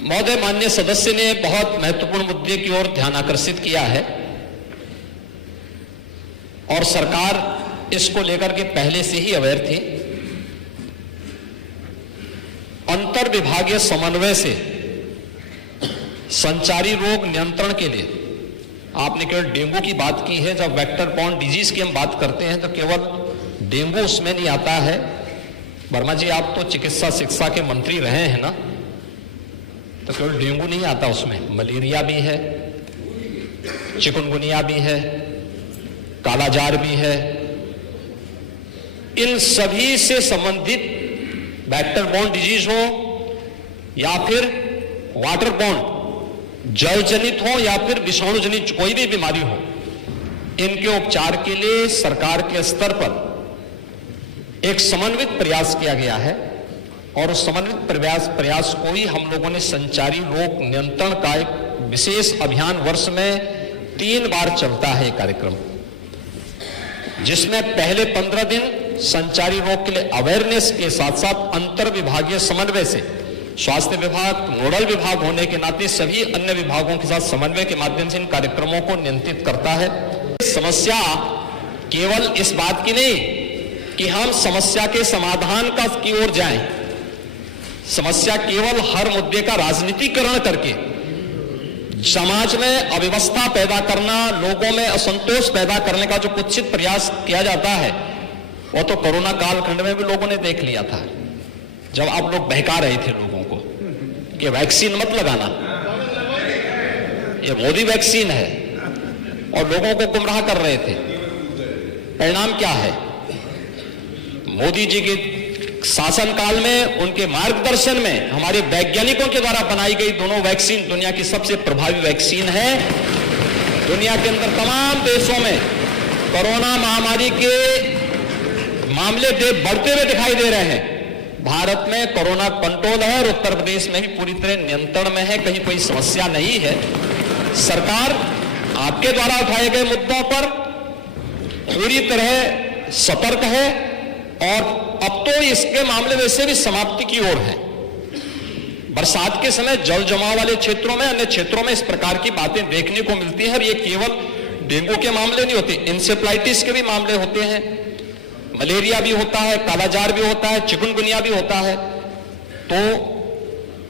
महोदय, माननीय सदस्य ने बहुत महत्वपूर्ण मुद्दे की ओर ध्यान आकर्षित किया है और सरकार इसको लेकर के पहले से ही अवेयर थी। अंतर विभागीय समन्वय से संचारी रोग नियंत्रण के लिए आपने केवल डेंगू की बात की है। जब वेक्टर बॉर्न डिजीज की हम बात करते हैं तो केवल डेंगू उसमें नहीं आता है। वर्मा जी, आप तो चिकित्सा शिक्षा के मंत्री रहे हैं ना, तो केवल डेंगू नहीं आता उसमें, मलेरिया भी है, चिकनगुनिया भी है, कालाजार भी है। इन सभी से संबंधित वेक्टर बॉर्न डिजीज हो या फिर वाटर बॉर्न जल जनित हो या फिर विषाणु जनित कोई भी बीमारी हो, इनके उपचार के लिए सरकार के स्तर पर एक समन्वित प्रयास किया गया है और उस समन्वित प्रयास को ही हम लोगों ने संचारी रोग नियंत्रण का एक विशेष अभियान वर्ष में 3 बार चलता है ये कार्यक्रम, जिसमें पहले 15 दिन संचारी रोग के लिए अवेयरनेस के साथ साथ अंतर विभागीय समन्वय से स्वास्थ्य विभाग नोडल विभाग होने के नाते सभी अन्य विभागों के साथ समन्वय के माध्यम से इन कार्यक्रमों को नियंत्रित करता है। समस्या केवल इस बात की नहीं कि हम समस्या के समाधान की ओर जाएं, समस्या केवल हर मुद्दे का राजनीतिकरण करके समाज में अव्यवस्था पैदा करना, लोगों में असंतोष पैदा करने का जो कुत्सित प्रयास किया जाता है, वो तो कोरोना कालखंड में भी लोगों ने देख लिया था, जब आप लोग बहका रहे थे लोगों को कि वैक्सीन मत लगाना, ये मोदी वैक्सीन है, और लोगों को गुमराह कर रहे थे। परिणाम क्या है? मोदी जी के शासनकाल में, उनके मार्गदर्शन में हमारे वैज्ञानिकों के द्वारा बनाई गई दोनों वैक्सीन दुनिया की सबसे प्रभावी वैक्सीन है। दुनिया के अंदर तमाम देशों में कोरोना महामारी के मामले बढ़ते हुए दिखाई दे रहे हैं। भारत में कोरोना कंट्रोल है और उत्तर प्रदेश में भी पूरी तरह नियंत्रण में है, कहीं कोई समस्या नहीं है। सरकार आपके द्वारा उठाए गए मुद्दों पर पूरी तरह सतर्क है और अब तो इसके मामले वैसे भी समाप्ति की ओर है। बरसात के समय जल जमाव वाले क्षेत्रों में, अन्य क्षेत्रों में इस प्रकार की बातें देखने को मिलती है और ये केवल डेंगू के मामले नहीं होते, इंसेफ्लाइटिस के भी मामले होते हैं, मलेरिया भी होता है, कालाजार भी होता है, चिकनगुनिया भी होता है। तो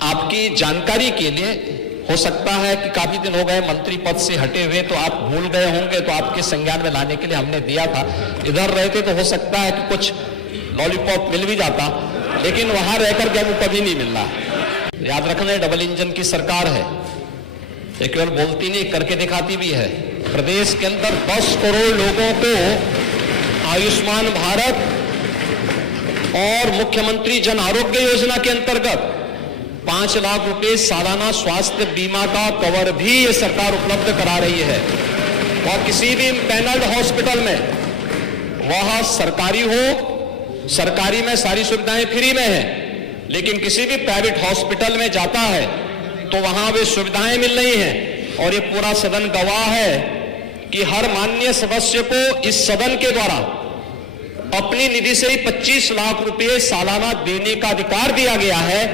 आपकी जानकारी के लिए, हो सकता है कि काफी दिन हो गए मंत्री पद से हटे हुए, तो आप भूल गए होंगे, तो आपके संज्ञान में लाने के लिए हमने दिया था। इधर रहते तो हो सकता है कि कुछ लॉलीपॉप मिल भी जाता, लेकिन वहां रहकर के वो कभी नहीं मिल रहा। याद रखना, डबल इंजन की सरकार है, ये केवल बोलती नहीं, करके दिखाती भी है। प्रदेश के अंदर 10 करोड़ लोगों को आयुष्मान भारत और मुख्यमंत्री जन आरोग्य योजना के अंतर्गत 5 लाख रुपए सालाना स्वास्थ्य बीमा का कवर भी ये सरकार उपलब्ध करा रही है। और किसी भी पैनल्ड हॉस्पिटल में, वह सरकारी हो, सरकारी में सारी सुविधाएं फ्री में है, लेकिन किसी भी प्राइवेट हॉस्पिटल में जाता है तो वहां वे सुविधाएं मिल रही हैं। और ये पूरा सदन गवाह है कि हर माननीय सदस्य को इस सदन के द्वारा अपनी निधि से ही 25 लाख रुपए सालाना देने का अधिकार दिया गया है।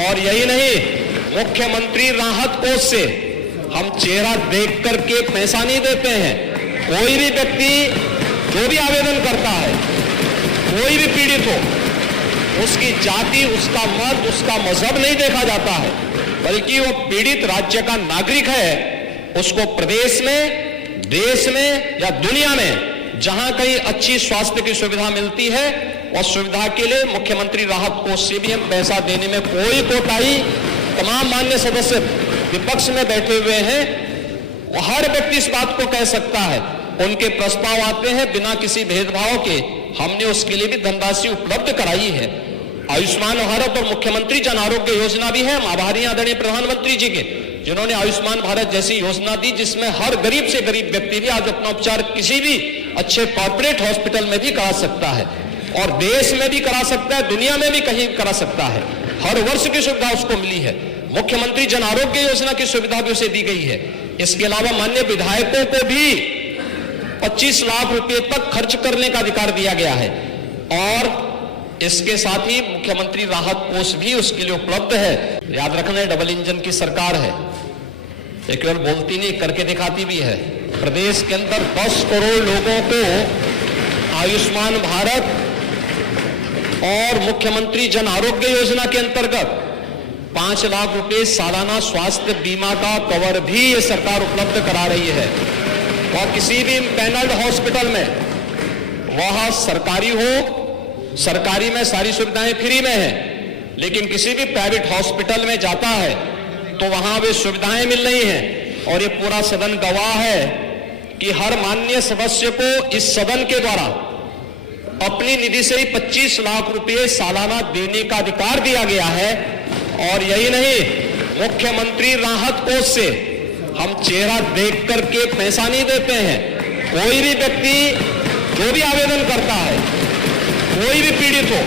और यही नहीं, मुख्यमंत्री राहत कोष से हम चेहरा देख करके पैसा नहीं देते हैं। कोई भी व्यक्ति जो भी आवेदन करता है, कोई भी पीड़ित हो, उसकी जाति, उसका मत, उसका मजहब नहीं देखा जाता है, बल्कि वो पीड़ित राज्य का नागरिक है। उसको प्रदेश में, देश में या दुनिया में जहां कहीं अच्छी स्वास्थ्य की सुविधा मिलती है, और सुविधा के लिए मुख्यमंत्री राहत कोष से भी हम पैसा देने में कोई कोताही, तमाम मान्य सदस्य विपक्ष में बैठे हुए हैं, हर व्यक्ति इस बात को कह सकता है। उनके प्रस्ताव आते हैं बिना किसी भेदभाव के, हमने उसके लिए भी धनराशि उपलब्ध कराई है। आयुष्मान भारत और मुख्यमंत्री जन आरोग्य योजना भी है। हम आभारी हैं आदरणीय प्रधानमंत्री जी के, जिन्होंने आयुष्मान भारत जैसी योजना दी, जिसमें हर गरीब से गरीब व्यक्ति भी आज अपना उपचार किसी भी अच्छे कॉर्पोरेट हॉस्पिटल में भी करा सकता है, और देश में भी करा सकता है, दुनिया में भी कहीं करा सकता है। हर वर्ष की सुविधा उसको मिली है। मुख्यमंत्री जन आरोग्य योजना की सुविधा भी उसे दी गई है। इसके अलावा माननीय विधायकों को भी 25 लाख रुपए तक खर्च करने का अधिकार दिया गया है। और इसके साथ ही मुख्यमंत्री राहत कोष भी उसके लिए उपलब्ध है। याद रखना, डबल इंजन की सरकार है, ये केवल बोलती नहीं करके दिखाती भी है। प्रदेश के अंदर 10 करोड़ लोगों को आयुष्मान भारत और मुख्यमंत्री जन आरोग्य योजना के अंतर्गत 5 लाख रुपए सालाना स्वास्थ्य बीमा का कवर भी ये सरकार उपलब्ध करा रही है। और किसी भी पैनल्ड हॉस्पिटल में, वह सरकारी हो, सरकारी में सारी सुविधाएं फ्री में हैं, लेकिन किसी भी प्राइवेट हॉस्पिटल में जाता है तो वहां वे सुविधाएं मिल रही हैं। और ये पूरा सदन गवाह है कि हर माननीय सदस्य को इस सदन के द्वारा अपनी निधि से ही 25 लाख रुपए सालाना देने का अधिकार दिया गया है। और यही नहीं, मुख्यमंत्री राहत कोष से हम चेहरा देख करके पैसा नहीं देते हैं। कोई भी व्यक्ति जो भी आवेदन करता है, कोई भी पीड़ित हो,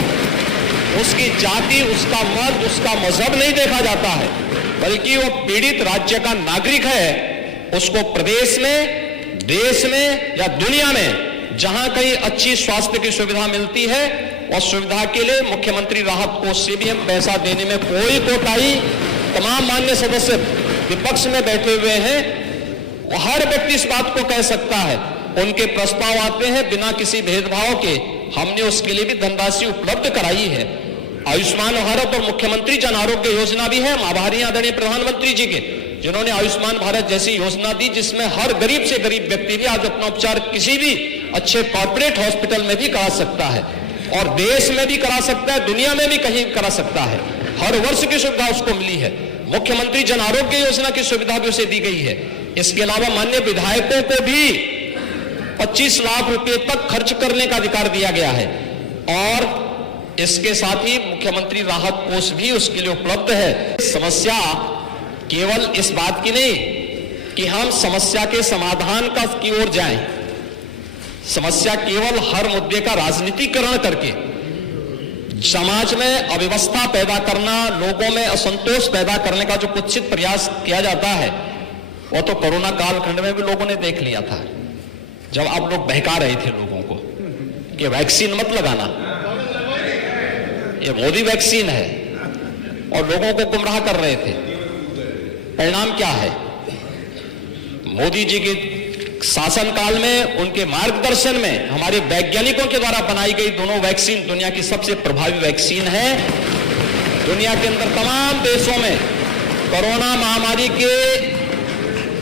उसकी जाति, उसका मत, उसका मजहब नहीं देखा जाता है, बल्कि वो पीड़ित राज्य का नागरिक है। उसको प्रदेश में, देश में या दुनिया में जहां कहीं अच्छी स्वास्थ्य की सुविधा मिलती है, और सुविधा के लिए मुख्यमंत्री राहत कोष से भी हम पैसा देने में कोई कोताही, तमाम मान्य सदस्य विपक्ष में बैठे हुए हैं, हर व्यक्ति इस बात को कह सकता है। उनके प्रस्ताव आते हैं बिना किसी भेदभाव के, हमने उसके लिए भी धनराशि उपलब्ध कराई है। आयुष्मान भारत और मुख्यमंत्री जन आरोग्य योजना भी है। हम आभारी आदरणीय प्रधानमंत्री जी के, जिन्होंने आयुष्मान भारत जैसी योजना दी, जिसमें हर गरीब से गरीब व्यक्ति भी आज अपना उपचार किसी भी अच्छे कॉर्पोरेट हॉस्पिटल में भी करा सकता है, और देश में भी करा सकता है, दुनिया में भी कहीं करा सकता है। हर वर्ष की सुविधा उसको मिली है। मुख्यमंत्री जन आरोग्य योजना की सुविधा भी उसे दी गई है। इसके अलावा माननीय विधायकों को भी 25 लाख रुपए तक खर्च करने का अधिकार दिया गया है। और इसके साथ ही मुख्यमंत्री राहत कोष भी उसके लिए उपलब्ध है। समस्या केवल इस बात की नहीं कि हम समस्या के समाधान का की ओर जाएं, समस्या केवल हर मुद्दे का राजनीतिकरण करके समाज में अव्यवस्था पैदा करना, लोगों में असंतोष पैदा करने का जो कुत्सित प्रयास किया जाता है, वो तो कोरोना कालखंड में भी लोगों ने देख लिया था, जब आप लोग बहका रहे थे लोगों को कि वैक्सीन मत लगाना, ये मोदी वैक्सीन है, और लोगों को गुमराह कर रहे थे। परिणाम क्या है? मोदी जी के शासनकाल में, उनके मार्गदर्शन में हमारे वैज्ञानिकों के द्वारा बनाई गई दोनों वैक्सीन दुनिया की सबसे प्रभावी वैक्सीन है। दुनिया के अंदर तमाम देशों में कोरोना महामारी के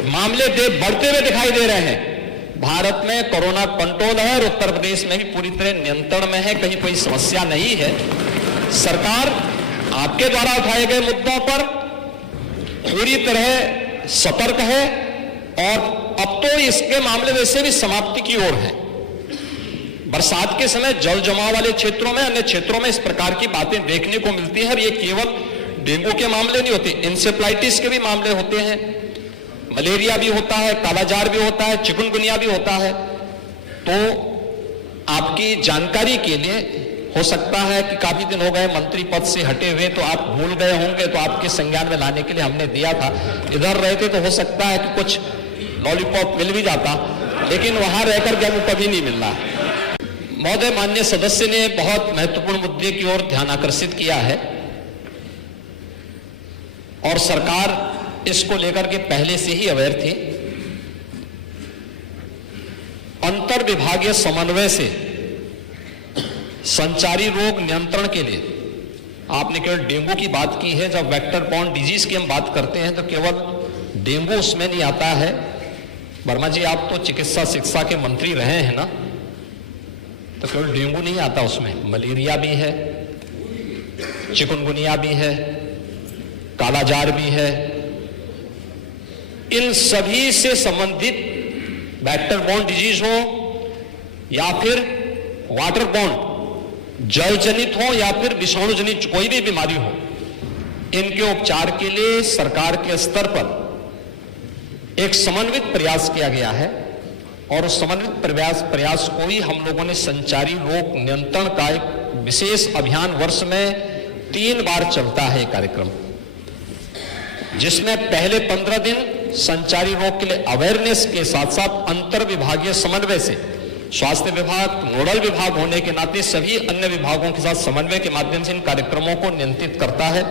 मामले बढ़ते हुए दिखाई दे रहे हैं। भारत में कोरोना कंट्रोल है, और उत्तर प्रदेश में भी पूरी तरह नियंत्रण में है, कहीं कोई समस्या नहीं है। सरकार आपके द्वारा उठाए गए मुद्दों पर पूरी तरह सतर्क है, और अब तो इसके मामले वैसे भी समाप्ति की ओर है। बरसात के समय जल जमाव वाले क्षेत्रों में, अन्य क्षेत्रों में इस प्रकार की बातें देखने को मिलती है। और ये केवल डेंगू के मामले नहीं होते, इंसेफ्लाइटिस के भी मामले होते हैं, मलेरिया भी होता है, कालाजार भी होता है, चिकनगुनिया भी होता है। तो आपकी जानकारी के लिए, हो सकता है कि काफी दिन हो गए मंत्री पद से हटे हुए, तो आप भूल गए होंगे, तो आपके संज्ञान में लाने के लिए हमने दिया था। इधर रहते तो हो सकता है कि कुछ लॉलीपॉप मिल भी जाता, लेकिन वहां रहकर के हमको कभी नहीं मिलना। महोदय, माननीय सदस्य ने बहुत महत्वपूर्ण मुद्दे की ओर ध्यान आकर्षित किया है, और सरकार इसको लेकर के पहले से ही अवेयर थी। अंतर विभागीय समन्वय से संचारी रोग नियंत्रण के लिए, आपने केवल डेंगू की बात की है, जब वेक्टर बॉर्न डिजीज की हम बात करते हैं तो केवल डेंगू उसमें नहीं आता है। वर्मा जी, आप तो चिकित्सा शिक्षा के मंत्री रहे हैं ना, तो केवल डेंगू नहीं आता उसमें, मलेरिया भी है, चिकनगुनिया भी है, कालाजार भी है। इन सभी से संबंधित वेक्टर बॉर्न डिजीज हो या फिर वाटर बॉर्न, जल जनित हो या फिर विषाणु जनित कोई भी बीमारी हो, इनके उपचार के लिए सरकार के स्तर पर एक समन्वित प्रयास किया गया है। और उस समन्वित प्रयास को ही हम लोगों ने संचारी रोग नियंत्रण का एक विशेष अभियान, वर्ष में 3 बार चलता है कार्यक्रम, जिसमें पहले 15 दिन संचारी रोग के लिए अवेयरनेस के साथ साथ अंतर विभागीय समन्वय से स्वास्थ्य विभाग नोडल विभाग होने के नाते सभी अन्य विभागों के साथ समन्वय के माध्यम से इन कार्यक्रमों को नियंत्रित करता है।